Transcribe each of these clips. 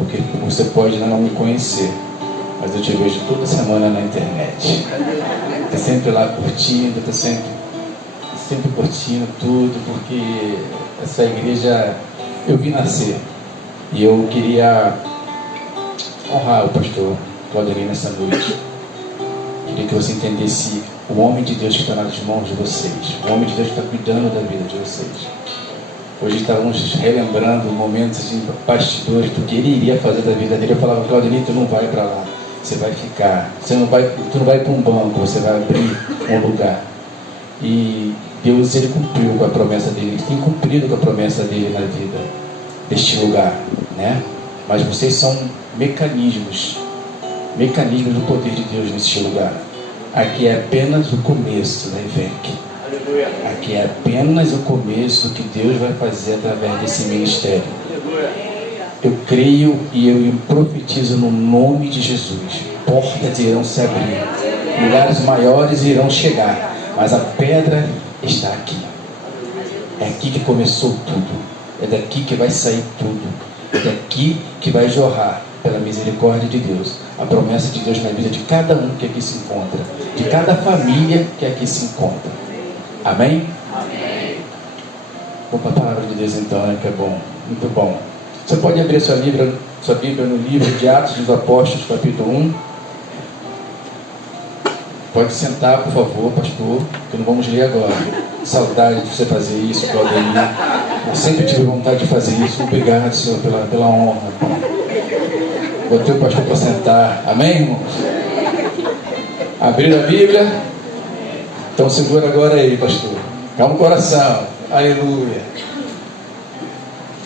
porque você pode não me conhecer, mas eu te vejo toda semana na internet. Estou sempre lá curtindo, estou sempre curtindo tudo, porque essa igreja eu vi nascer. E eu queria honrar o pastor Claudemir nessa noite. Queria que você entendesse o homem de Deus que está nas mãos de vocês, o homem de Deus que está cuidando da vida de vocês. Hoje estávamos relembrando momentos de bastidores do que ele iria fazer da vida dele. Eu falava: Claudemir, tu não vai para lá, você vai ficar, tu não vai para um banco, você vai abrir um lugar. E Deus, ele cumpriu com a promessa dele, ele tem cumprido com a promessa dele na vida deste lugar, né? Mas vocês são mecanismos do poder de Deus neste lugar. Aqui é apenas o começo da IVEC. Aqui é apenas o começo do que Deus vai fazer através desse ministério. Eu creio e eu profetizo no nome de Jesus. Portas irão se abrir, lugares maiores irão chegar, mas a pedra está aqui. É aqui que começou tudo. É daqui que vai sair tudo. É daqui que vai jorrar, pela misericórdia de Deus, a promessa de Deus na vida de cada um que aqui se encontra, de cada família que aqui se encontra. Amém? Amém. Vamos para a palavra de Deus então, né, que é bom, muito bom. Você pode abrir sua Bíblia no livro de Atos dos Apóstolos, capítulo 1. Pode sentar, por favor, pastor, que não vamos ler agora. Saudade de você fazer isso, Claudemir. Eu sempre tive vontade de fazer isso. Obrigado, Senhor, pela honra. Botei o pastor para sentar. Amém, irmãos? Abriram a Bíblia? Então segura agora aí, pastor. Calma o coração. Aleluia.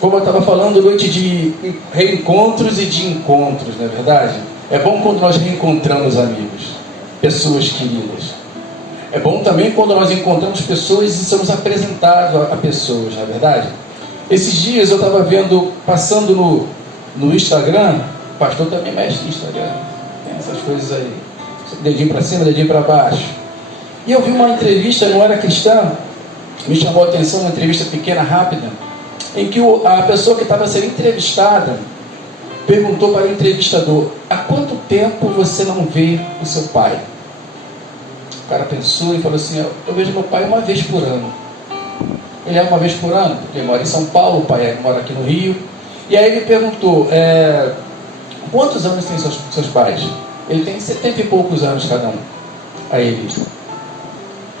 Como eu estava falando, noite de reencontros e de encontros, não é verdade? É bom quando nós reencontramos amigos, pessoas queridas. É bom também quando nós encontramos pessoas e somos apresentados a pessoas, não é verdade? Esses dias eu estava vendo, passando no Instagram, o pastor também mexe no Instagram, tem essas coisas aí, dedinho para cima, dedinho para baixo. E eu vi uma entrevista, não era cristã, me chamou a atenção, uma entrevista pequena, rápida, em que a pessoa que estava sendo entrevistada perguntou para o entrevistador: há quanto tempo você não vê o seu pai? O cara pensou e falou assim: eu vejo meu pai uma vez por ano. Ele é uma vez por ano, porque ele mora em São Paulo, o pai mora aqui no Rio. E aí ele perguntou: quantos anos tem seus pais? Ele tem 70 e poucos anos cada um. Aí ele disse: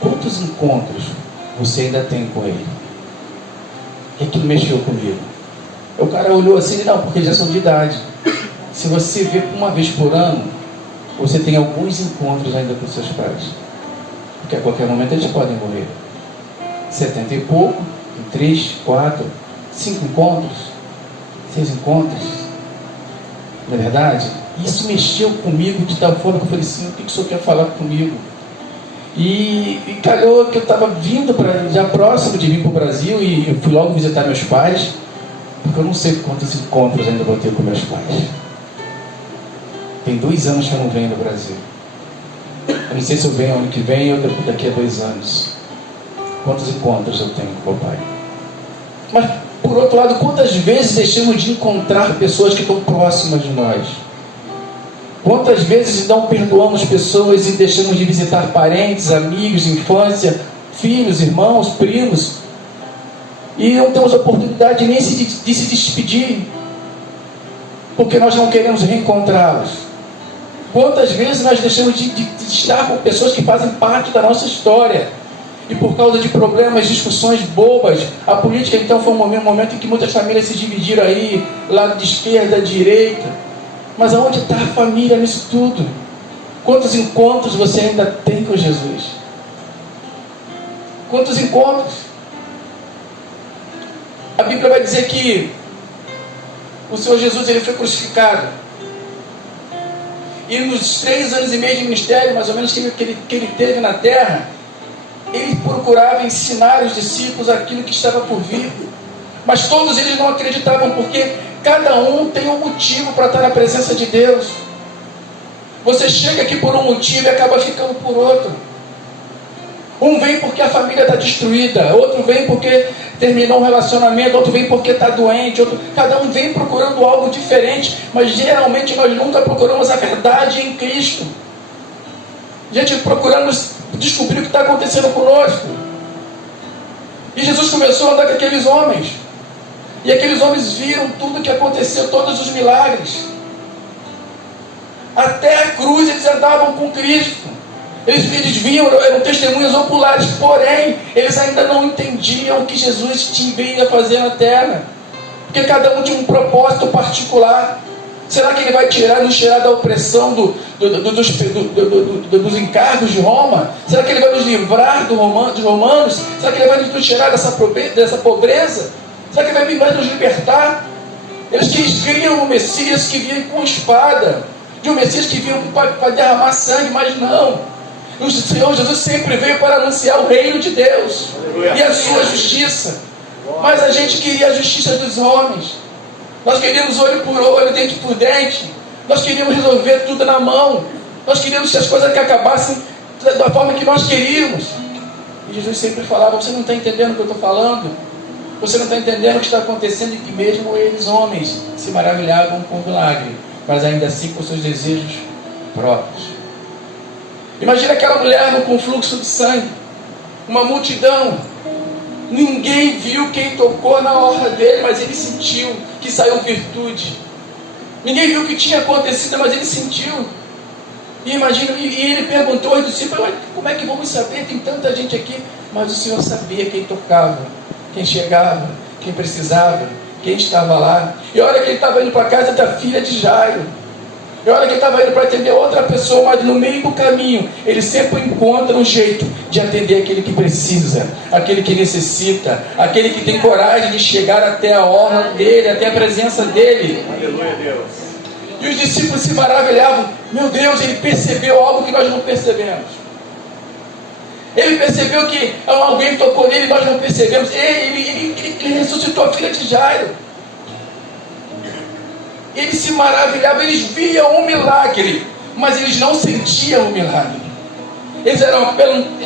quantos encontros você ainda tem com ele? E aquilo mexeu comigo. O cara olhou assim: não, porque eles já são de idade. Se você vê uma vez por ano, você tem alguns encontros ainda com seus pais, porque a qualquer momento eles podem morrer. 70 e pouco, em 3, 4, 5 encontros, 6 encontros. Não é verdade? Isso mexeu comigo de tal forma que eu falei assim: o que o senhor quer falar comigo? E calhou que eu estava vindo já próximo de vir para o Brasil, e eu fui logo visitar meus pais, porque eu não sei quantos encontros ainda vou ter com meus pais. Tem 2 anos que eu não venho no Brasil. Eu não sei se eu venho ano que vem ou daqui a 2 anos. Quantos encontros eu tenho com meu pai? Mas, por outro lado, quantas vezes deixamos de encontrar pessoas que estão próximas de nós? Quantas vezes não perdoamos pessoas e deixamos de visitar parentes, amigos de infância, filhos, irmãos, primos, e não temos oportunidade nem de se despedir, porque nós não queremos reencontrá-los? Quantas vezes nós deixamos de estar com pessoas que fazem parte da nossa história, e por causa de problemas, discussões bobas, a política então foi um momento em que muitas famílias se dividiram aí, lado de esquerda, direita. Mas aonde está a família nisso tudo? Quantos encontros você ainda tem com Jesus? Quantos encontros? A Bíblia vai dizer que o Senhor Jesus, ele foi crucificado. E nos 3 anos e meio de ministério, mais ou menos, que ele teve na terra, ele procurava ensinar os discípulos aquilo que estava por vir. Mas todos eles não acreditavam, porque cada um tem um motivo para estar na presença de Deus. Você chega aqui por um motivo e acaba ficando por outro. Um vem porque a família está destruída, outro vem porque terminou um relacionamento, outro vem porque está doente, cada um vem procurando algo diferente, mas geralmente nós nunca procuramos a verdade em Cristo. A gente procuramos descobrir o que está acontecendo conosco. E Jesus começou a andar com aqueles homens. E aqueles homens viram tudo o que aconteceu, todos os milagres. Até a cruz eles andavam com Cristo. Eles viam, eram testemunhas oculares, porém, eles ainda não entendiam o que Jesus veio a fazer na terra. Porque cada um tinha um propósito particular. Será que ele vai nos tirar da opressão dos encargos de Roma? Será que ele vai nos livrar dos romanos? Será que ele vai nos tirar dessa pobreza? Será que ele vai nos libertar? Eles criam um Messias que vinha com espada, de um Messias que vinha para derramar sangue, mas não. O Senhor Jesus sempre veio para anunciar o reino de Deus e a sua justiça. Mas a gente queria a justiça dos homens. Nós queríamos olho por olho, dente por dente. Nós queríamos resolver tudo na mão. Nós queríamos que as coisas que acabassem da forma que nós queríamos. E Jesus sempre falava: você não está entendendo o que eu estou falando? Você não está entendendo o que está acontecendo? E que mesmo eles, homens, se maravilhavam com o milagre, mas ainda assim com seus desejos próprios. Imagina aquela mulher com fluxo de sangue, uma multidão, ninguém viu quem tocou na orla dele, mas ele sentiu que saiu virtude. Ninguém viu o que tinha acontecido, mas ele sentiu. E imagina, e ele perguntou aos discípulos: como é que vamos saber? Tem tanta gente aqui. Mas o Senhor sabia quem tocava, quem chegava, quem precisava, quem estava lá. E a hora que ele estava indo para a casa da filha de Jairo, e a hora que ele estava indo para atender outra pessoa, mas no meio do caminho, ele sempre encontra um jeito de atender aquele que precisa, aquele que necessita, aquele que tem coragem de chegar até a orla dele, até a presença dele. Aleluia, Deus. E os discípulos se maravilhavam: meu Deus, ele percebeu algo que nós não percebemos. Ele percebeu que alguém tocou nele e nós não percebemos. Ele ressuscitou a filha de Jairo. Eles se maravilhavam, eles viam um milagre, mas eles não sentiam o milagre. Eles eram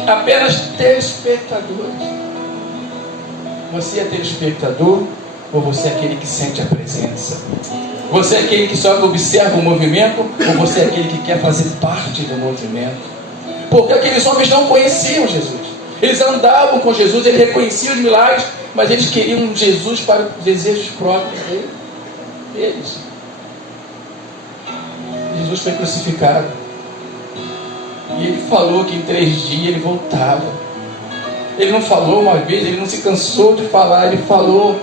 apenas telespectadores. Você é telespectador ou você é aquele que sente a presença? Você é aquele que só observa o movimento ou você é aquele que quer fazer parte do movimento? Porque aqueles homens não conheciam Jesus. Eles andavam com Jesus, eles reconheciam os milagres, mas eles queriam Jesus para os desejos próprios deles. Jesus foi crucificado. E ele falou que em 3 dias ele voltava. Ele não falou uma vez, ele não se cansou de falar, ele falou.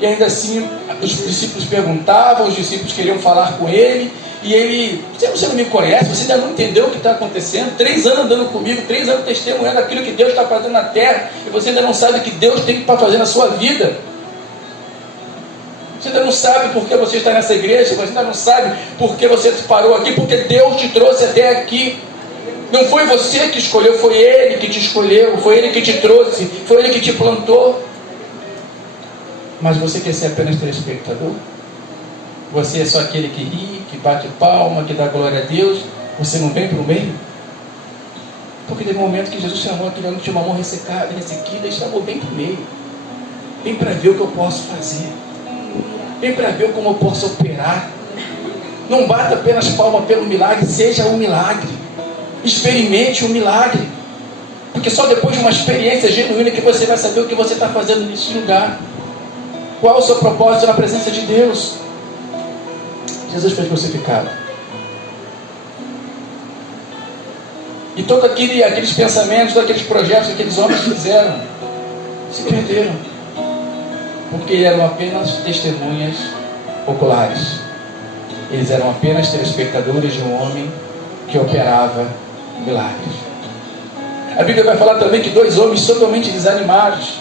E ainda assim, os discípulos perguntavam, os discípulos queriam falar com ele. E ele: você não me conhece, você ainda não entendeu o que está acontecendo? 3 anos andando comigo, 3 anos testemunhando aquilo que Deus está fazendo na terra, e você ainda não sabe o que Deus tem para fazer na sua vida. Você ainda não sabe por que você está nessa igreja, você ainda não sabe por que você parou aqui, porque Deus te trouxe até aqui. Não foi você que escolheu, foi Ele que te escolheu, foi Ele que te trouxe, foi Ele que te plantou. Mas você quer ser apenas telespectador? Você é só aquele que ri, que bate palma, que dá glória a Deus? Você não vem para o meio? Porque teve um momento que Jesus chamou aquele homem que tinha uma mão ressequida e chamou bem para o meio. Vem para ver o que eu posso fazer. Vem para ver como eu posso operar. Não bata apenas palma pelo milagre, seja um milagre. Experimente um milagre. Porque só depois de uma experiência genuína que você vai saber o que você está fazendo nesse lugar. Qual é o seu propósito na presença de Deus? Jesus foi crucificado. E todos aqueles pensamentos, todos aqueles projetos que aqueles homens fizeram, se perderam. Porque eram apenas testemunhas oculares. Eles eram apenas telespectadores de um homem que operava milagres. A Bíblia vai falar também que 2 homens totalmente desanimados,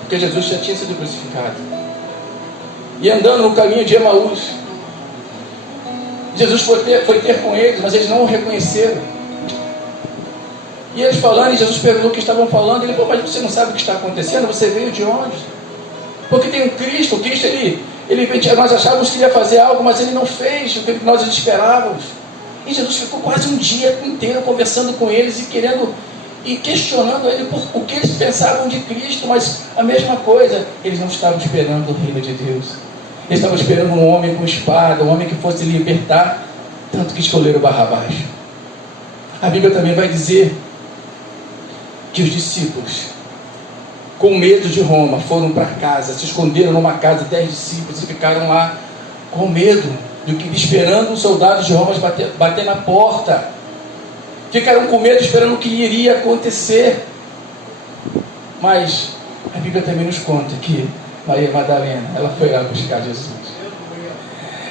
porque Jesus já tinha sido crucificado. E andando no caminho de Emaús, Jesus foi ter com eles, mas eles não o reconheceram. E eles falando, e Jesus perguntou o que estavam falando. Ele falou: mas você não sabe o que está acontecendo? Você veio de onde? Porque tem um Cristo. O Cristo, nós achávamos que ele ia fazer algo, mas ele não fez o que nós esperávamos. E Jesus ficou quase um dia inteiro conversando com eles e querendo e questionando ele por o que eles pensavam de Cristo, mas a mesma coisa, eles não estavam esperando o reino de Deus. Eles estavam esperando um homem com espada, um homem que fosse libertar, tanto que escolheram Barrabás. A Bíblia também vai dizer que os discípulos, com medo de Roma, foram para casa, se esconderam numa casa, 10 discípulos, e ficaram lá com medo, esperando os soldados de Roma bater na porta. Ficaram com medo, esperando o que iria acontecer. Mas a Bíblia também nos conta que Maria Madalena, ela foi lá buscar Jesus.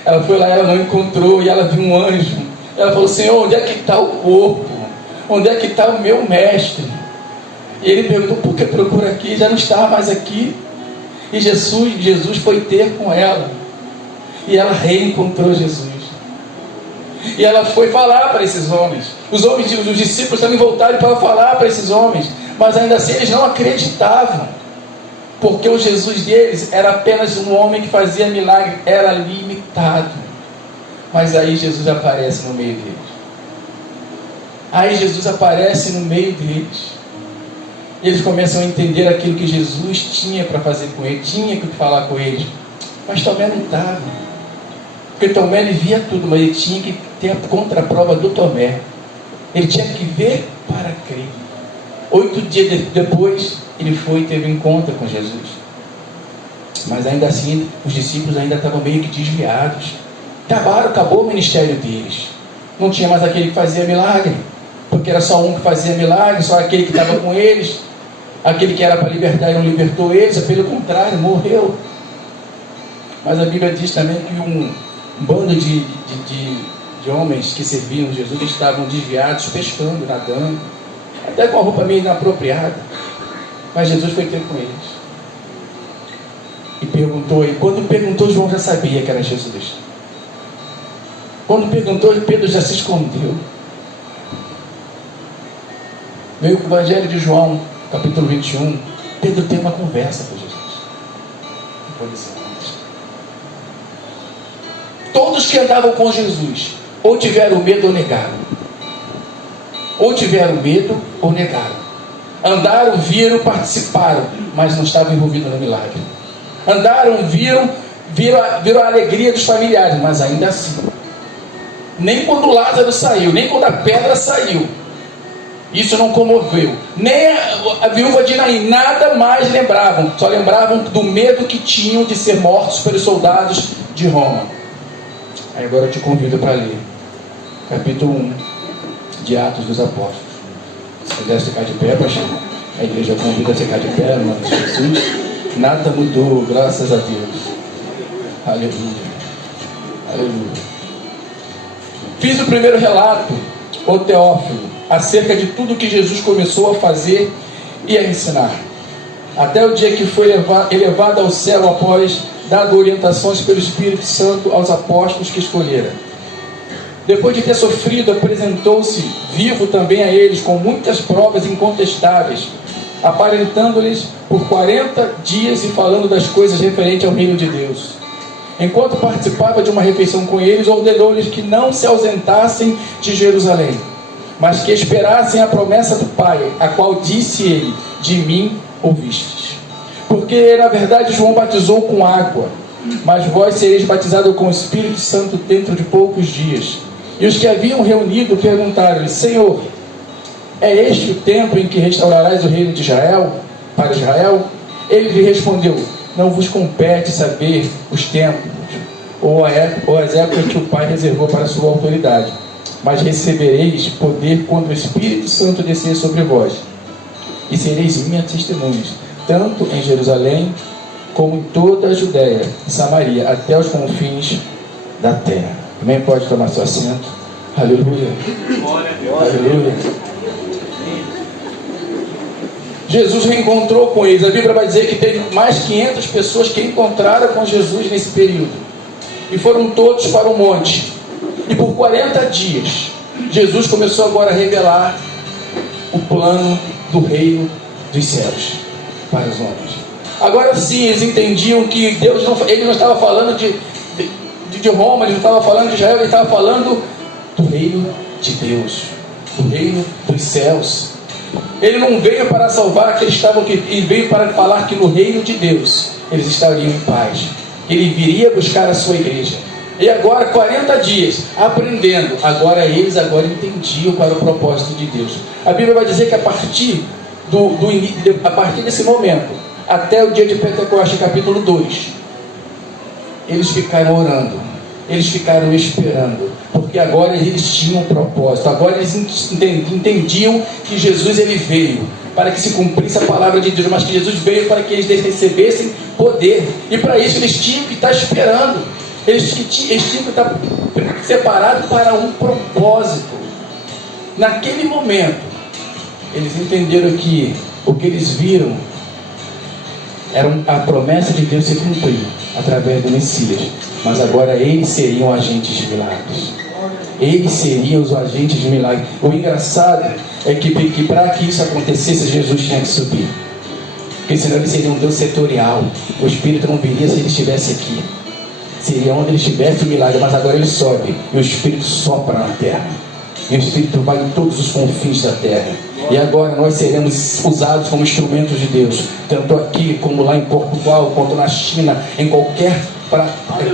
Ela foi lá, ela não encontrou, e ela viu um anjo. Ela falou: Senhor, onde é que está o corpo? Onde é que está o meu mestre? E ele perguntou: por que procura aqui? Já não estava mais aqui. E Jesus foi ter com ela. E ela reencontrou Jesus. E ela foi falar para esses homens. Os discípulos também voltaram para falar para esses homens. Mas ainda assim eles não acreditavam. Porque o Jesus deles era apenas um homem que fazia milagre. Era limitado. Mas aí Jesus aparece no meio deles. Aí Jesus aparece no meio deles. E eles começam a entender aquilo que Jesus tinha para fazer com eles. Tinha que falar com eles. Mas Tomé não estava. Porque Tomé ele via tudo, mas ele tinha que ter a contraprova do Tomé. Ele tinha que ver para crer. 8 dias depois, ele foi e teve um encontro com Jesus. Mas ainda assim, os discípulos ainda estavam meio que desviados. Acabou o ministério deles. Não tinha mais aquele que fazia milagre. Porque era só um que fazia milagre, só aquele que estava com eles. Aquele que era para libertar e não libertou eles, pelo contrário, morreu. Mas a Bíblia diz também que um bando de homens que serviam Jesus estavam desviados, pescando, nadando, até com a roupa meio inapropriada. Mas Jesus foi ter com eles. E perguntou, e quando perguntou, João já sabia que era Jesus. Quando perguntou, Pedro já se escondeu. Veio o Evangelho de João, capítulo 21, Pedro tem uma conversa com Jesus. Não pode ser antes. Todos que andavam com Jesus, ou tiveram medo ou negaram. Ou tiveram medo ou negaram. Andaram, viram, participaram, mas não estavam envolvidos no milagre. Andaram, viram a alegria dos familiares, mas ainda assim. Nem quando Lázaro saiu, nem quando a pedra saiu, isso não comoveu. Nem a viúva de Naim, nada mais lembravam. Só lembravam do medo que tinham de ser mortos pelos soldados de Roma. Aí agora eu te convido para ler capítulo 1 de Atos dos Apóstolos. Se puder ficar de pé, pastor. A igreja convida a ficar de pé no nome de Jesus. Nada mudou, graças a Deus. Aleluia. Aleluia. Fiz o primeiro relato, ô Teófilo, acerca de tudo que Jesus começou a fazer e a ensinar, até o dia que foi elevado ao céu após dado orientações pelo Espírito Santo aos apóstolos que escolhera. Depois de ter sofrido, apresentou-se vivo também a eles com muitas provas incontestáveis, aparentando-lhes por 40 dias e falando das coisas referentes ao reino de Deus. Enquanto participava de uma refeição com eles, ordenou-lhes que não se ausentassem de Jerusalém, mas que esperassem a promessa do Pai, a qual disse ele: de mim ouvistes. Porque na verdade João batizou com água, mas vós sereis batizados com o Espírito Santo dentro de poucos dias. E os que haviam reunido perguntaram-lhe: Senhor, é este o tempo em que restaurarás o reino de Israel, para Israel? Ele lhe respondeu: não vos compete saber os tempos ou as épocas que o Pai reservou para a sua autoridade, mas recebereis poder quando o Espírito Santo descer sobre vós, e sereis minhas testemunhas, tanto em Jerusalém, como em toda a Judéia e Samaria, até os confins da terra. Também pode tomar seu assento. Aleluia. Aleluia. Jesus reencontrou com eles. A Bíblia vai dizer que teve mais 500 pessoas que encontraram com Jesus nesse período. E foram todos para o monte. E por 40 dias, Jesus começou agora a revelar o plano do reino dos céus para os homens. Agora sim, eles entendiam que Deus ele não estava falando de Roma, ele não estava falando de Israel, ele estava falando do reino de Deus, do reino dos céus. Ele não veio para salvar aqueles que estavam aqui, ele veio para falar que no reino de Deus eles estariam em paz. Ele viria buscar a sua igreja. E agora, 40 dias, aprendendo. Agora eles entendiam qual era o propósito de Deus. A Bíblia vai dizer que a partir desse momento, até o dia de Pentecostes, capítulo 2, eles ficaram orando, eles ficaram esperando, porque agora eles tinham um propósito. Agora eles entendiam que Jesus ele veio para que se cumprisse a palavra de Deus, mas que Jesus veio para que eles recebessem poder. E para isso eles tinham que estar esperando. Eles tinham que estar separados para um propósito. Naquele momento, eles entenderam que o que eles viram era a promessa de Deus se cumprir através do Messias. Mas agora eles seriam agentes de milagres. Eles seriam os agentes de milagres. O engraçado é que para que isso acontecesse, Jesus tinha que subir. Porque senão ele seria um Deus setorial. O Espírito não viria se ele estivesse aqui. Seria onde ele estivesse o milagre, mas agora ele sobe. E o Espírito sopra na terra. E o Espírito vai em todos os confins da terra. E agora nós seremos usados como instrumentos de Deus. Tanto aqui, como lá em Portugal, quanto na China, em qualquer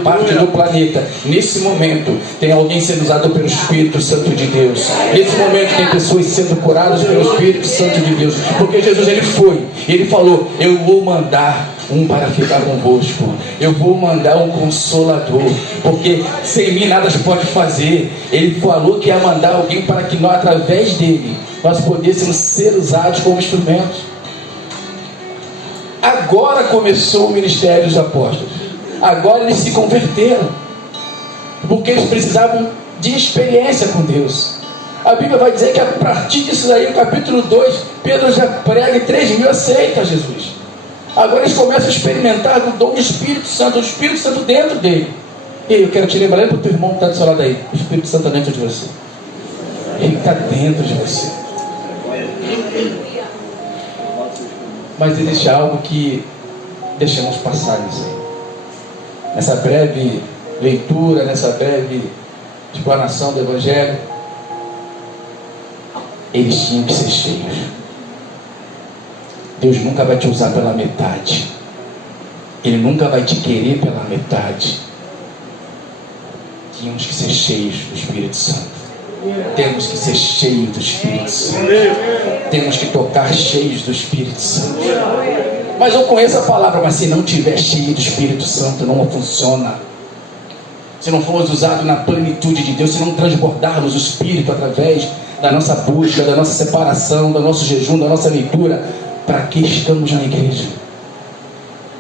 parte do planeta. Nesse momento, tem alguém sendo usado pelo Espírito Santo de Deus. Nesse momento, tem pessoas sendo curadas pelo Espírito Santo de Deus. Porque Jesus, ele foi. Ele falou, eu vou mandar um para ficar convosco. Eu vou mandar um consolador. Porque sem mim nada se pode fazer. Ele falou que ia mandar alguém para que nós, através dele, nós pudéssemos ser usados como instrumentos. Agora começou o ministério dos apóstolos. Agora eles se converteram. Porque eles precisavam de experiência com Deus. A Bíblia vai dizer que a partir disso daí, no capítulo 2, Pedro já prega e 3.000 aceitam Jesus. Agora eles começam a experimentar o dom do Espírito Santo, o Espírito Santo dentro dele. E eu quero te lembrar para o teu irmão que está do seu lado aí. O Espírito Santo está dentro de você. Ele está dentro de você. Mas existe algo que deixamos passar nisso aí. Nessa breve leitura, nessa breve explanação do Evangelho, eles tinham que ser cheios. Deus nunca vai te usar pela metade. Ele nunca vai te querer pela metade. Tínhamos que ser cheios do Espírito Santo. Temos que ser cheios do Espírito Santo. Temos que tocar cheios do Espírito Santo. Mas eu conheço a palavra, mas se não tiver cheio do Espírito Santo, não funciona. Se não formos usados na plenitude de Deus, se não transbordarmos o Espírito através da nossa busca, da nossa separação, do nosso jejum, da nossa leitura, para que estamos na igreja?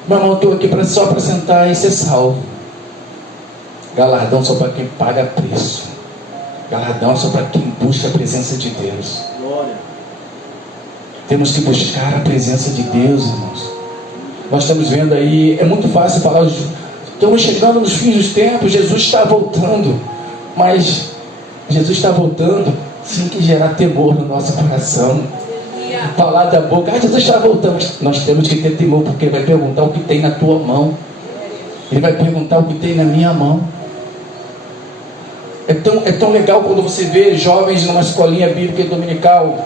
Meu irmão, eu estou aqui só para sentar e ser salvo. Galardão só para quem paga preço. Galardão só para quem busca a presença de Deus. Temos que buscar a presença de Deus, irmãos. Nós estamos vendo aí, é muito fácil falar, estamos chegando nos fins dos tempos, Jesus está voltando. Mas Jesus está voltando sem que gerar temor no nosso coração. Falar da boca, Jesus está voltando. Nós temos que ter temor, porque Ele vai perguntar o que tem na tua mão. Ele vai perguntar o que tem na minha mão. É tão legal quando você vê jovens numa escolinha bíblica e dominical,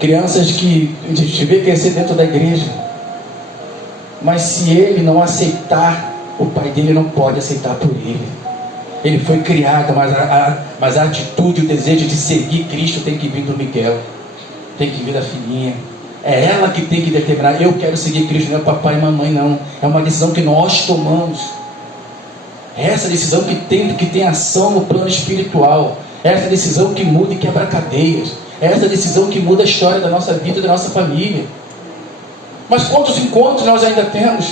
crianças que a gente vê crescer dentro da igreja, mas se ele não aceitar, o pai dele não pode aceitar por ele. Ele foi criado, mas a atitude, o desejo de seguir Cristo tem que vir do Miguel, tem que vir da filhinha. É ela que tem que determinar, eu quero seguir Cristo, não é papai e mamãe não. É uma decisão que nós tomamos. É essa decisão que tem ação no plano espiritual. É essa decisão que muda e quebra cadeias. É essa decisão que muda a história da nossa vida, da nossa família. Mas quantos encontros nós ainda temos?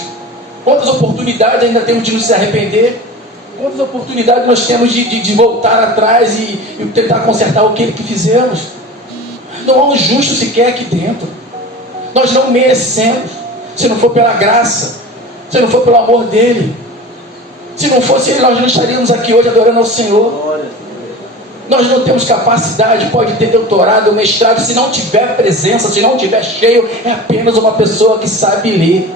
Quantas oportunidades ainda temos de nos arrepender? Quantas oportunidades nós temos de voltar atrás e tentar consertar o que fizemos? Não há um justo sequer aqui dentro. Nós não merecemos. Se não for pela graça, se não for pelo amor dele, se não fosse ele, nós não estaríamos aqui hoje adorando ao Senhor. Nós não temos capacidade, pode ter doutorado, mestrado, se não tiver presença, se não tiver cheio, é apenas uma pessoa que sabe ler.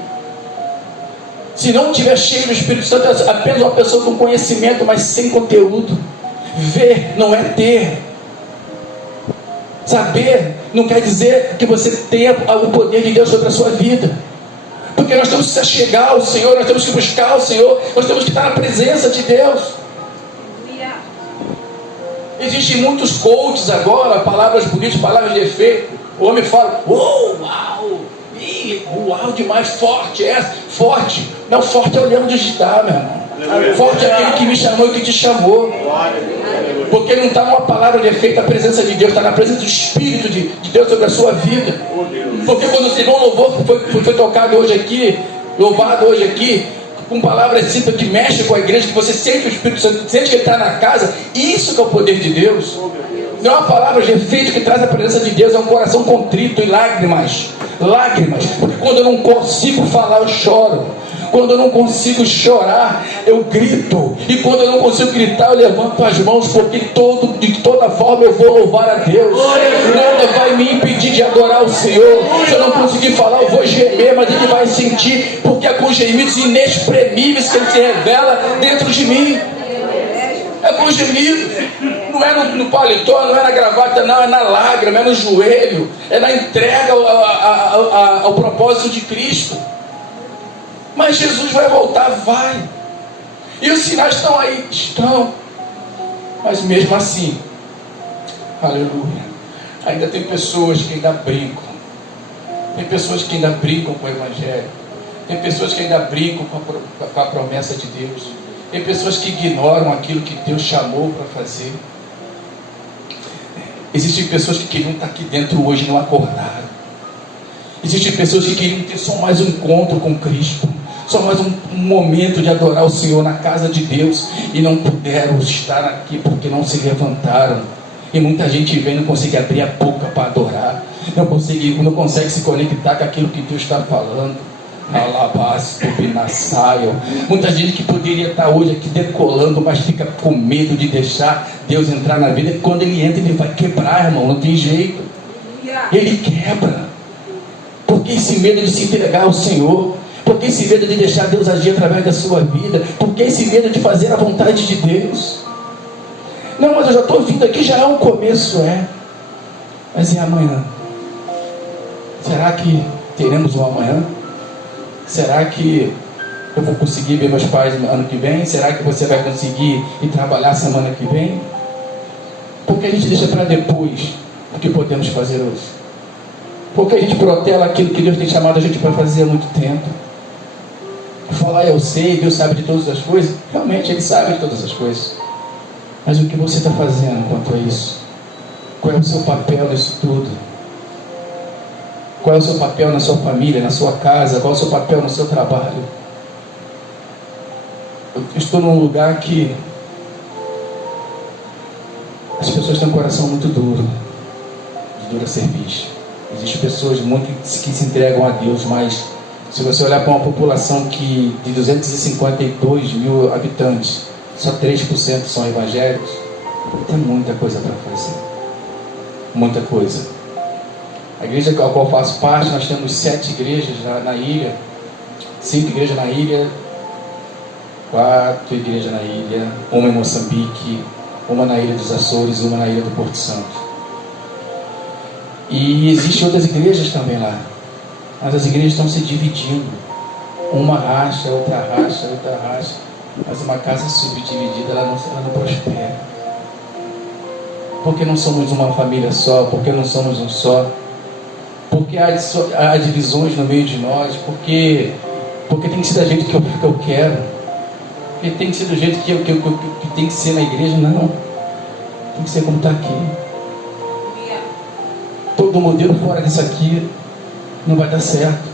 Se não tiver cheio do Espírito Santo, é apenas uma pessoa com conhecimento, mas sem conteúdo. Ver não é ter. Saber não quer dizer que você tenha o poder de Deus sobre a sua vida. Porque nós temos que se achegar ao Senhor, nós temos que buscar o Senhor, nós temos que estar na presença de Deus. Existem muitos coaches agora, palavras bonitas, palavras de efeito. O homem fala, uau, uau demais, forte, forte. Não, forte é olhando onde está, meu irmão. Forte é aquele que me chamou e que te chamou. Porque não está numa palavra de efeito a presença de Deus, está na presença do Espírito de Deus sobre a sua vida. Porque quando o irmão louvor foi tocado hoje aqui, louvado hoje aqui, com palavras simples que mexem com a igreja, que você sente o Espírito Santo, sente que ele está na casa, isso que é o poder de Deus. Não é uma palavra de efeito que traz a presença de Deus, é um coração contrito e lágrimas. Lágrimas, porque quando eu não consigo falar, eu choro. Quando eu não consigo chorar, eu grito. E quando eu não consigo gritar, eu levanto as mãos, porque de toda forma eu vou louvar a Deus. Nada vai me impedir de adorar o Senhor. Se eu não conseguir falar, eu vou gemer, mas Ele vai sentir, porque é com gemidos inexprimíveis que Ele se revela dentro de mim. É com gemidos. Não é no paletó, não é na gravata, não, é na lágrima, é no joelho, é na entrega ao propósito de Cristo. Mas Jesus vai voltar, vai. E os sinais estão aí, estão. Mas mesmo assim, aleluia, ainda tem pessoas que ainda brincam. Tem pessoas que ainda brincam com o Evangelho. Tem pessoas que ainda brincam com a promessa de Deus. Tem pessoas que ignoram aquilo que Deus chamou para fazer. Existem pessoas que queriam estar aqui dentro hoje e não acordaram. Existem pessoas que queriam ter só mais um encontro com Cristo, só mais um momento de adorar o Senhor na casa de Deus, e não puderam estar aqui porque não se levantaram. E muita gente vem e não consegue abrir a boca para adorar, não consegue se conectar com aquilo que Deus está falando. Muita gente que poderia estar hoje aqui decolando, mas fica com medo de deixar Deus entrar na vida. E quando Ele entra, Ele vai quebrar, irmão, não tem jeito. Ele quebra. Por que esse medo de se entregar ao Senhor? Por que esse medo de deixar Deus agir através da sua vida? Por que esse medo de fazer a vontade de Deus? Não, mas eu já estou vindo aqui, já é um começo, Mas e amanhã? Será que teremos um amanhã? Será que eu vou conseguir ver meus pais no ano que vem? Será que você vai conseguir ir trabalhar semana que vem? Porque a gente deixa para depois o que podemos fazer hoje. Porque a gente protela aquilo que Deus tem chamado a gente para fazer há muito tempo. Falar, eu sei, Deus sabe de todas as coisas. Realmente, Ele sabe de todas as coisas. Mas o que você está fazendo quanto a isso? Qual é o seu papel nisso tudo? Qual é o seu papel na sua família, na sua casa? Qual é o seu papel no seu trabalho? Eu estou num lugar que as pessoas têm um coração muito duro, de dura serviço. Existem pessoas muito que se entregam a Deus, mas se você olhar para uma população de 252 mil habitantes, só 3% são evangélicos, tem muita coisa para fazer. Muita coisa. A igreja a qual faço parte, nós temos 7 igrejas na ilha, 5 igrejas na ilha, 4 igrejas na ilha, uma em Moçambique, uma na ilha dos Açores e uma na ilha do Porto Santo. E existem outras igrejas também lá, mas as igrejas estão se dividindo. Uma racha, outra racha, outra racha. Mas uma casa subdividida, ela não prospera. Porque não somos uma família só, porque não somos um só. Porque há divisões no meio de nós, porque tem que ser da jeito que eu quero, porque tem que ser do jeito que tem que ser na igreja. Não, tem que ser como está aqui. Todo modelo fora disso aqui não vai dar certo.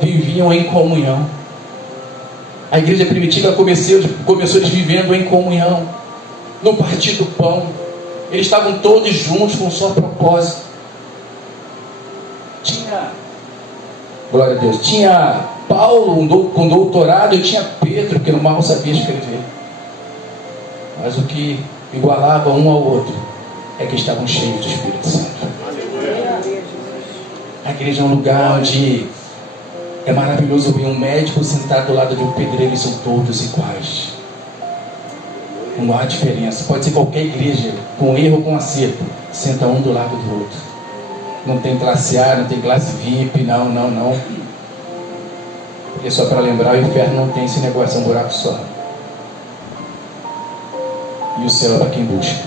Viviam em comunhão. A igreja primitiva começou eles vivendo em comunhão, no partir do pão. Eles estavam todos juntos com um só propósito. Glória a Deus, tinha Paulo com doutorado, e tinha Pedro que mal sabia escrever. Mas o que igualava um ao outro é que estavam cheios do Espírito Santo. A igreja é um lugar onde é maravilhoso ver um médico sentado do lado de um pedreiro e são todos iguais. Não há diferença. Pode ser qualquer igreja, com erro ou com acerto. Senta um do lado do outro. Não tem classe A, não tem classe VIP, não. E só para lembrar, o inferno não tem esse negócio, é um buraco só. E o céu é para quem busca.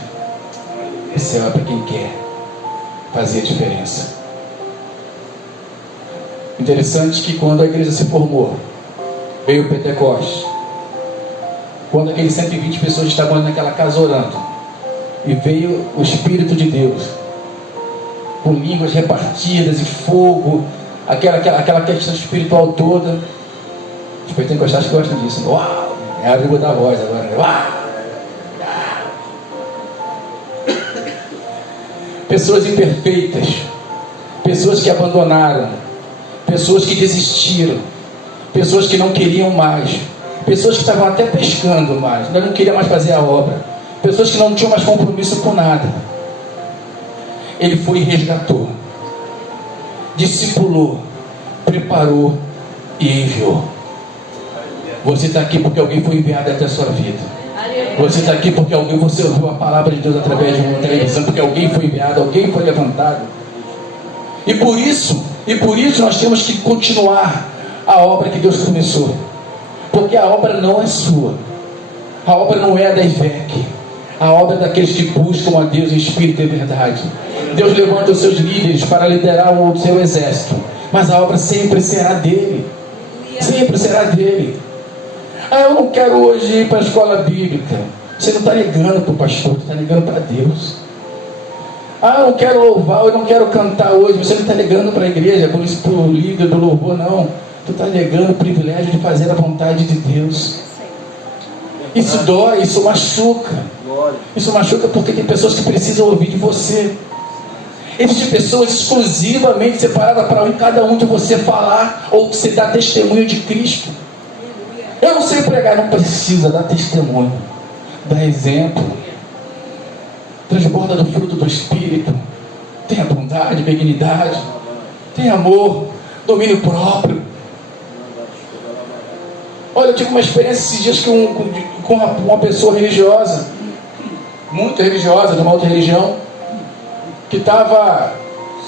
O céu é para quem quer fazer a diferença. Interessante que quando a igreja se formou, veio o Pentecostes. Quando aqueles 120 pessoas estavam ali naquela casa orando, e veio o Espírito de Deus, com línguas repartidas e fogo, aquela questão espiritual toda. Os pentecostais gostam disso. Uau! É a língua da voz agora. Uau! Pessoas imperfeitas, pessoas que abandonaram, pessoas que desistiram, pessoas que não queriam mais, pessoas que estavam até pescando mais, mas não queriam mais fazer a obra, pessoas que não tinham mais compromisso com nada. Ele foi e resgatou, discipulou, preparou e enviou. Você está aqui porque alguém foi enviado até a sua vida. Você está aqui porque você ouviu a palavra de Deus através de uma televisão, porque alguém foi enviado, alguém foi levantado. E por isso nós temos que continuar a obra que Deus começou. Porque a obra não é sua. A obra não é da IVEC. A obra é daqueles que buscam a Deus em espírito e verdade. Deus levanta os seus líderes para liderar o seu exército. Mas a obra sempre será dele. Sempre será dele. Eu não quero hoje ir para a escola bíblica. Você não está negando para o pastor, você está negando para Deus. Eu não quero louvar, eu não quero cantar hoje. Você não está negando para a igreja, por isso para o líder do louvor, não. Tu está negando o privilégio de fazer a vontade de Deus. Isso dói, isso machuca. Isso machuca porque tem pessoas que precisam ouvir de você. Existem pessoas exclusivamente separadas para cada um de você falar ou você dar testemunho de Cristo. Eu não sei pregar, não precisa dar testemunho. Dá exemplo. Transborda do fruto do Espírito. Tenha bondade, benignidade. Tenha amor, domínio próprio. Olha, eu tive uma experiência esses dias com uma pessoa religiosa, muito religiosa, de uma outra religião, que estava,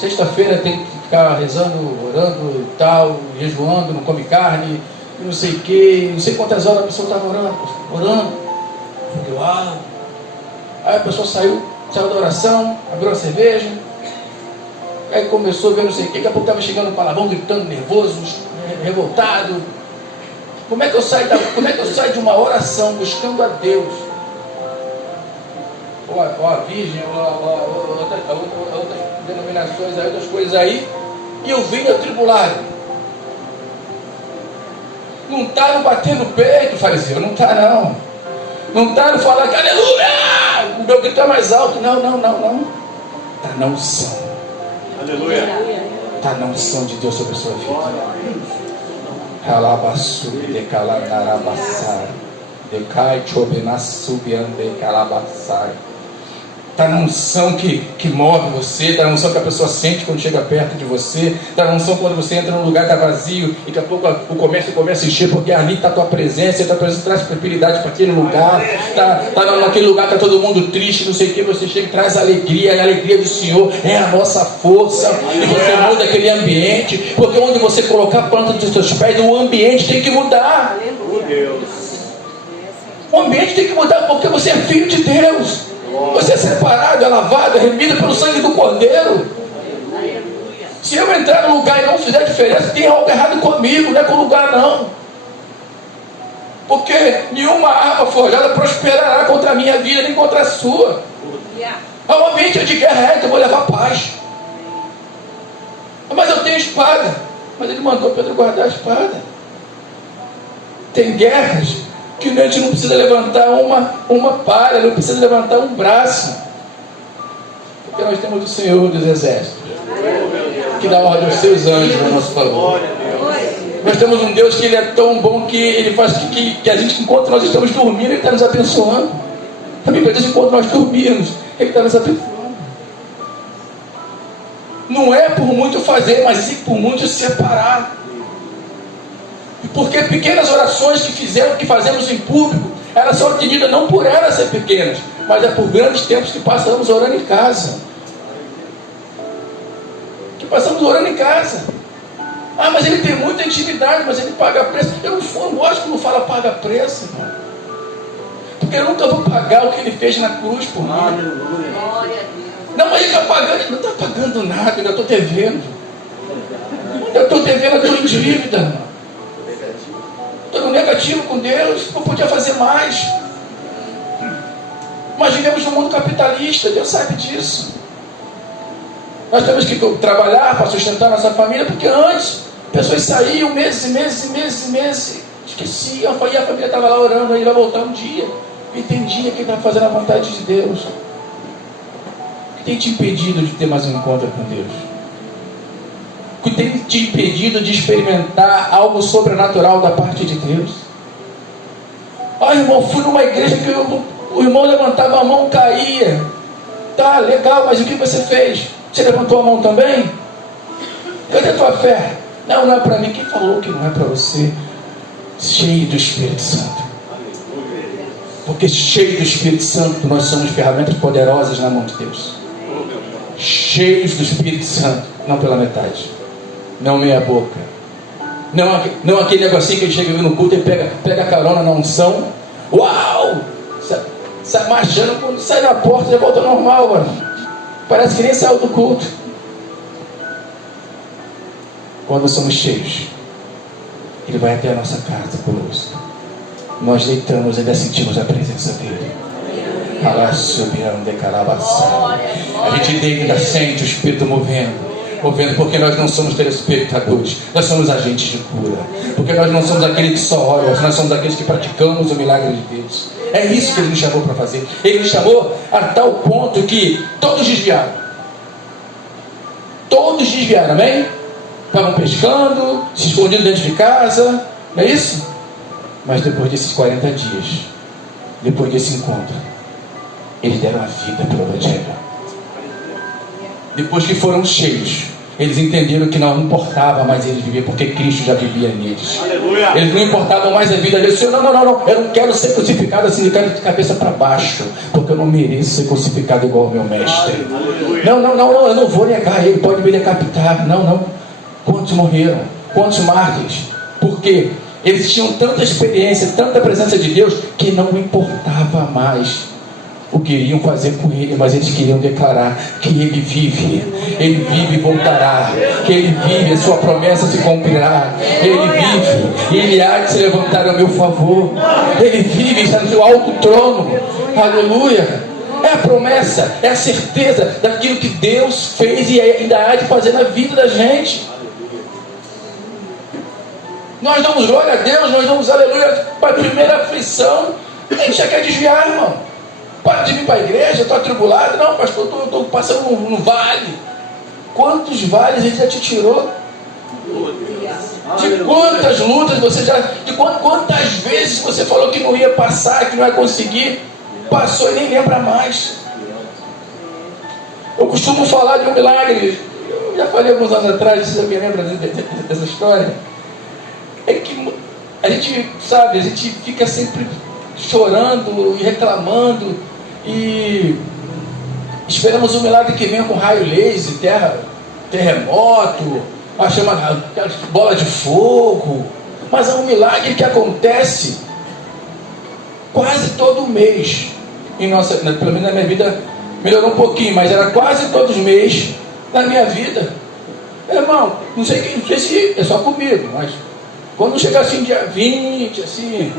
sexta-feira tem que ficar rezando, orando e tal, jejuando, não come carne, não sei o que, não sei quantas horas a pessoa estava orando. Eu falei, uau! Aí a pessoa saiu da oração, abriu uma cerveja, aí começou a ver não sei o que, daqui a pouco estava chegando um palavrão, gritando, nervoso, revoltado. Como é que eu saio de uma oração buscando a Deus? Ou a Virgem, ou outras denominações, outras coisas aí, e eu venho atribulado. Não está no bater no peito, fariseu, não está não. Não está no falar que aleluia, o meu grito é mais alto, não. Está na unção. Aleluia. Está na unção de Deus sobre a sua vida. Calabaçu de calacarabaçai, de cai chobenassubiande calabaçai. Está na unção que move você, está na unção que a pessoa sente quando chega perto de você, está na unção quando você entra num lugar que está vazio e daqui a pouco o comércio começa a encher, porque ali está a tua presença, a tua presença traz prosperidade para aquele lugar, está naquele lugar que está todo mundo triste, não sei o que, você chega e traz alegria, e a alegria do Senhor é a nossa força, e você muda aquele ambiente, porque onde você colocar a planta dos seus pés, o ambiente tem que mudar. O ambiente tem que mudar porque você é filho de Deus. Você é separado, é lavado, é remido pelo sangue do Cordeiro. Se eu entrar no lugar e não fizer diferença, tem algo errado comigo, não é com o lugar não. Porque nenhuma arma forjada prosperará contra a minha vida, nem contra a sua. O ambiente é de guerra, então eu vou levar paz. Mas eu tenho espada. Mas ele mandou Pedro guardar a espada. Tem guerras que a gente não precisa levantar uma palha, não precisa levantar um braço, porque nós temos o Senhor dos Exércitos, que dá ordem aos seus anjos a nosso favor. Nós temos um Deus que Ele é tão bom que Ele faz que a gente, enquanto nós estamos dormindo, Ele está nos abençoando. A Bíblia diz, enquanto nós dormirmos, Ele está nos abençoando. Não é por muito fazer, mas sim por muito separar. Porque pequenas orações que fazemos em público Elas são atendidas não por elas ser pequenas, mas é por grandes tempos que passamos orando em casa. Que passamos orando em casa. Ah, mas ele tem muita intimidade, mas ele paga preço. Eu não gosto quando fala paga preço, irmão. Porque eu nunca vou pagar o que ele fez na cruz por mim. Não, mas ele está pagando. Ele não está pagando nada, eu ainda estou devendo. Eu estou devendo, eu estou em dívida. Estou no negativo com Deus. Não podia fazer mais. Mas vivemos num mundo capitalista, Deus sabe disso. Nós temos que trabalhar para sustentar nossa família, porque antes pessoas saíam meses e meses e meses e meses, esqueciam, e a família estava lá orando, aí ele vai voltar um dia, entendia que ele estava fazendo a vontade de Deus. O que tem te impedido de ter mais um encontro com Deus? O que tem te impedido de experimentar algo sobrenatural da parte de Deus? Ah, irmão, fui numa igreja que o irmão levantava a mão, caía. Tá, legal, mas o que você fez? Você levantou a mão também? Cadê a tua fé? Não, não é para mim. Quem falou que não é para você? Cheio do Espírito Santo. Porque cheio do Espírito Santo, nós somos ferramentas poderosas na mão de Deus. Cheios do Espírito Santo, não pela metade. Não meia boca. Não aquele negocinho que ele chega no culto e pega a carona na unção. Uau! Sai marchando, quando sai na porta já volta normal, mano. Parece que nem saiu do culto. Quando somos cheios, Ele vai até a nossa casa conosco. Nós deitamos e ainda sentimos a presença dEle. A gente deita e ainda sente o Espírito movendo, porque nós não somos telespectadores, nós somos agentes de cura. Porque nós não somos aqueles que só olham, nós somos aqueles que praticamos o milagre de Deus. É isso que Ele nos chamou para fazer. Ele nos chamou a tal ponto que todos desviaram. Todos desviaram, amém? Estavam pescando, se escondiam dentro de casa, não é isso? Mas depois desses 40 dias, depois desse encontro, eles deram a vida pelo Evangelho. Depois que foram cheios, eles entenderam que não importava mais eles viver, porque Cristo já vivia neles. Aleluia. Eles não importavam mais a vida deles. Não, eu não quero ser crucificado assim, de cabeça para baixo, porque eu não mereço ser crucificado igual ao meu mestre. Aleluia. Não, eu não vou negar ele, pode me decapitar. Não. Quantos morreram? Quantos mártires? Porque eles tinham tanta experiência, tanta presença de Deus, que não importava mais o que iriam fazer com ele, mas eles queriam declarar que ele vive e voltará, que ele vive, a sua promessa se cumprirá, ele vive e ele há de se levantar a meu favor, ele vive, está no seu alto trono, aleluia. É a promessa, é a certeza daquilo que Deus fez e ainda há de fazer na vida da gente. Nós damos glória a Deus, nós damos aleluia para a primeira aflição, a gente já quer desviar, irmão. Para de vir para a igreja, estou atribulado. Não, pastor, estou passando no vale. Quantos vales ele já te tirou? De quantas lutas você já... quantas vezes você falou que não ia passar, que não ia conseguir, passou e nem lembra mais. Eu costumo falar de um milagre. Eu já falei alguns anos atrás, se alguém lembra dessa história. É que a gente, sabe, a gente fica sempre chorando e reclamando e esperamos um milagre que venha com raio laser, terremoto, bola de fogo, mas é um milagre que acontece quase todo mês em nossa, pelo menos na minha vida melhorou um pouquinho, mas era quase todos os meses na minha vida. Irmão, não sei se é só comigo, mas quando chega assim dia 20, assim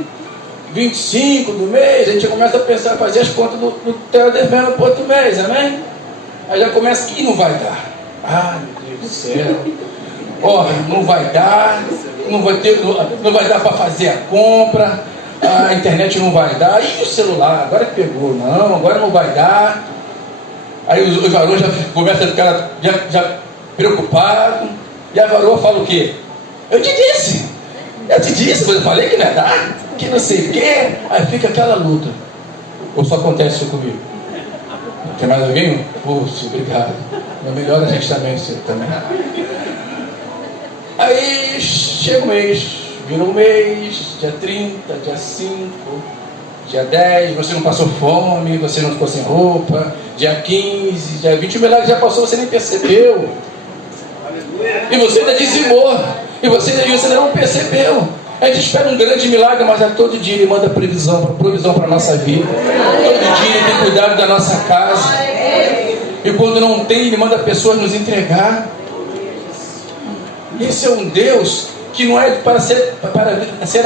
25 do mês, a gente já começa a pensar, a fazer as contas do teu devendo para outro mês, amém? Aí já começa que não vai dar. Ai, meu Deus do céu. Ó, não vai dar, não vai dar para fazer a compra, a internet não vai dar, e o celular, agora que pegou, não, agora não vai dar. Aí os varões já começam a ficar já preocupados, e a varoa fala o quê? Eu te disse, mas eu falei que não é dar, que não sei o quê. Aí fica aquela luta. Ou só acontece isso comigo? Tem mais alguém? Puxa, obrigado. É melhor a gente também ser também. Aí chega o mês, virou um mês, dia 30, dia 5, Dia 10, você não passou fome, você não ficou sem roupa. Dia 15, dia 20, o milagre já passou, você nem percebeu. E você ainda dizimou. E você ainda não percebeu. A gente espera um grande milagre, mas todo dia Ele manda provisão para a nossa vida. Todo dia Ele tem cuidado da nossa casa. E quando não tem, Ele manda pessoas nos entregar. Esse é um Deus que não é para ser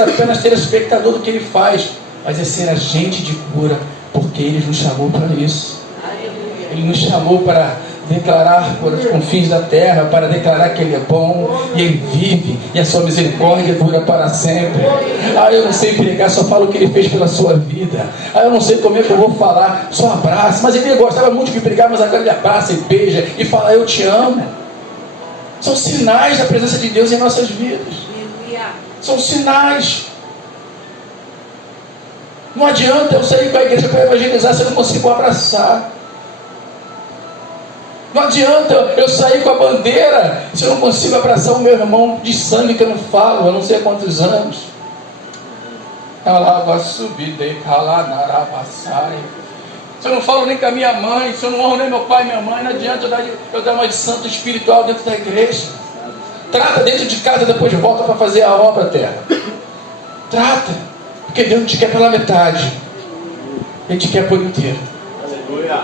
apenas telespectador do que Ele faz, mas é ser agente de cura, porque Ele nos chamou para isso. Ele nos chamou para declarar por os confins da terra, para declarar que Ele é bom, e Ele vive, e a sua misericórdia dura para sempre. Eu não sei pregar, só falo o que Ele fez pela sua vida. Eu não sei como é que eu vou falar, só abraço. Mas Ele gostava muito de pregar, mas agora Ele abraça e beija e fala, eu te amo. São sinais da presença de Deus em nossas vidas. São sinais. Não adianta eu sair para a igreja para evangelizar se eu não consigo abraçar. Não adianta eu sair com a bandeira se eu não consigo abraçar o meu irmão de sangue que eu não falo, eu não sei há quantos anos. Se eu não falo nem com a minha mãe, se eu não honro nem meu pai e minha mãe, não adianta eu dar uma de santo espiritual dentro da igreja. Trata dentro de casa, depois volta para fazer a obra terra. Trata, porque Deus não te quer pela metade, Ele te quer por inteiro. Aleluia.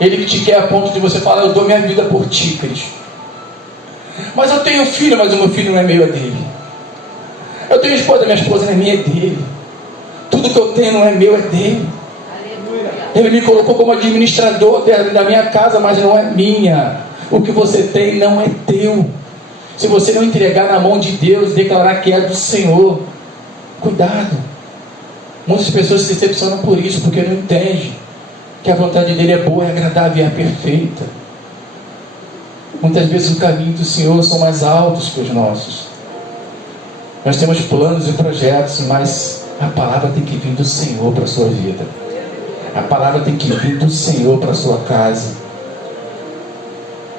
Ele te quer a ponto de você falar, eu dou minha vida por ti, Cristo. Mas eu tenho filho, mas o meu filho não é meu, é dele. Eu tenho esposa, minha esposa não é minha, é dele. Tudo que eu tenho não é meu, é dele. Ele me colocou como administrador da minha casa, mas não é minha. O que você tem não é teu. Se você não entregar na mão de Deus, declarar que é do Senhor, cuidado. Muitas pessoas se decepcionam por isso, porque não entendem que a vontade dele é boa, é agradável e é perfeita. Muitas vezes o caminho do Senhor são mais altos que os nossos. Nós temos planos e projetos, mas a palavra tem que vir do Senhor para a sua vida. A palavra tem que vir do Senhor para a sua casa.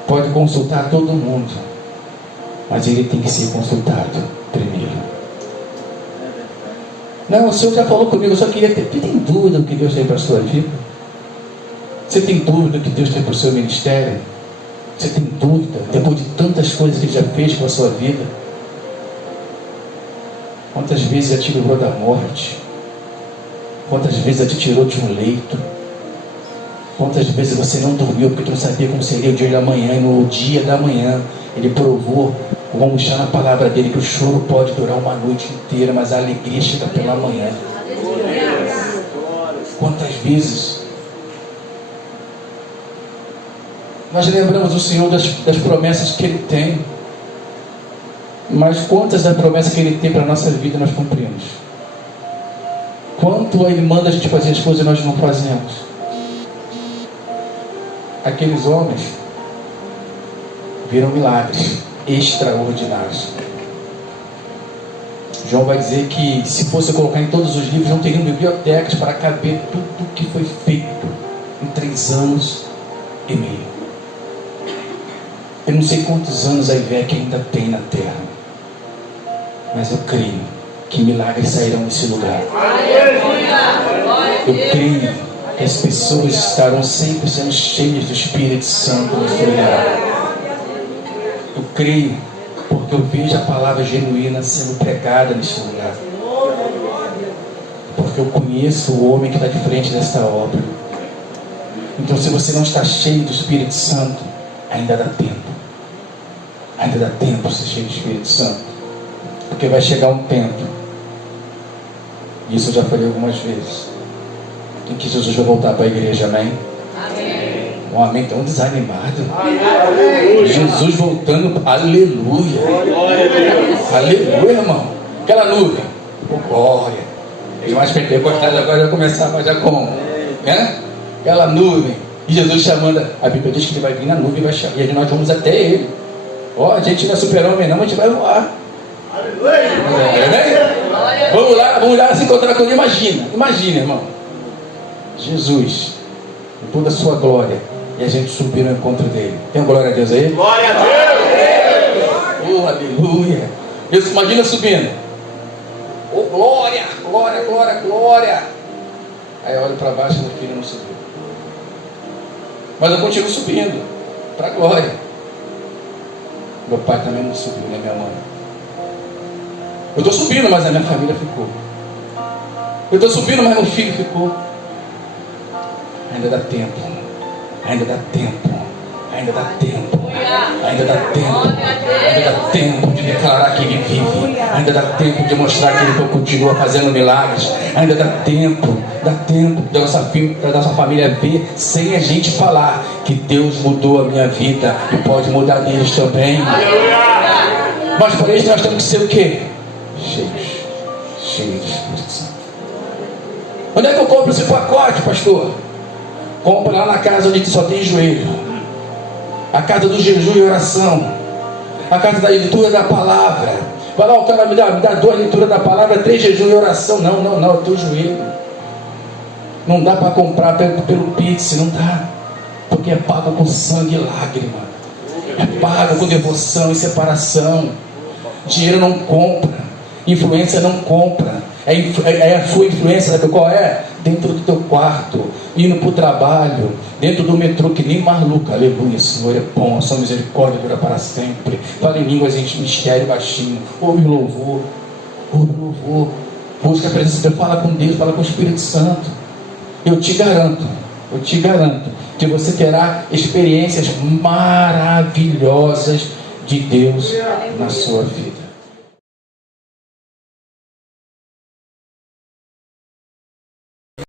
Pode consultar todo mundo, mas ele tem que ser consultado primeiro. Não, o Senhor já falou comigo, eu só queria ter. Você tem dúvida do que Deus tem para a sua vida? Você tem dúvida do que Deus tem para o seu ministério? Você tem dúvida, depois de tantas coisas que Ele já fez com a sua vida? Quantas vezes já te livrou da morte? Quantas vezes já te tirou de um leito? Quantas vezes você não dormiu porque tu não sabia como seria o dia da manhã, e no dia da manhã Ele provou, vamos achar na palavra dele, que o choro pode durar uma noite inteira, mas a alegria chega pela manhã. Quantas vezes nós lembramos o Senhor das promessas que Ele tem, mas quantas das promessas que Ele tem para a nossa vida nós cumprimos? Quanto Ele manda a gente fazer as coisas e nós não fazemos? Aqueles homens viram milagres extraordinários. João vai dizer que se fosse colocar em todos os livros, não teriam bibliotecas para caber tudo o que foi feito em 3 anos e meio. Eu não sei quantos anos a IVEC ainda tem na terra, mas eu creio que milagres sairão desse lugar. Eu creio que as pessoas estarão sempre sendo cheias do Espírito Santo nesse lugar. Eu creio porque eu vejo a palavra genuína sendo pregada neste lugar, porque eu conheço o homem que está de frente desta obra. Então, se você não está cheio do Espírito Santo, ainda dá tempo. Ainda dá tempo de ser cheio do Espírito Santo, porque vai chegar um tempo, isso eu já falei algumas vezes, em que Jesus vai voltar para a igreja, amém? Amém. Um amém tão desanimado. Aleluia. Jesus voltando, aleluia. Aleluia, irmão. Aquela nuvem, glória. Os mais pentecostais agora vai começar, mas já como? Né? Aquela nuvem, e Jesus chamando, a Bíblia diz que Ele vai vir na nuvem e vai chamar, e nós vamos até Ele. A gente não é super-homem não, a gente vai voar. Vamos lá se encontrar com Ele. Imagina, irmão, Jesus com toda a sua glória, e a gente subir no encontro dele. Tem glória a Deus aí? Glória a Deus! Aleluia! Deus, imagina subindo. Glória, glória, glória, glória. Aí eu olho para baixo e meu filho não subiu. Mas eu continuo subindo, para a glória. Meu pai também não subiu, nem minha mãe. Eu estou subindo, mas a minha família ficou. Eu estou subindo, mas meu filho ficou. Ainda dá tempo. Ainda dá tempo. Ainda dá tempo. Ainda dá tempo. Ainda dá tempo de declarar que Ele vive. Ainda dá tempo de mostrar que Ele continua fazendo milagres. Ainda dá tempo. Dá tempo da nossa família ver, sem a gente falar, que Deus mudou a minha vida e pode mudar deles também. Mas para isso nós temos que ser o quê? Cheios de Espírito Santo. Onde é que eu compro esse pacote, pastor? Compra lá na casa onde só tem joelho. A casa do jejum e oração. A casa da leitura da palavra. Vai lá, o cara me dá 2 leituras da palavra, 3 jejum e oração. Não, é o teu joelho. Não dá para comprar pelo Pix, não dá. Porque é pago com sangue e lágrima. É pago com devoção e separação. Dinheiro não compra. Influência não compra. É a sua influência, sabe qual é? Dentro do teu quarto, indo para o trabalho, dentro do metrô, que nem maluco. Aleluia, Senhor é bom, a sua misericórdia dura para sempre. Fala em línguas em mistério baixinho. Ouve louvor. Busca a presença de Deus, fala com Deus, fala com o Espírito Santo. Eu te garanto que você terá experiências maravilhosas de Deus na sua vida.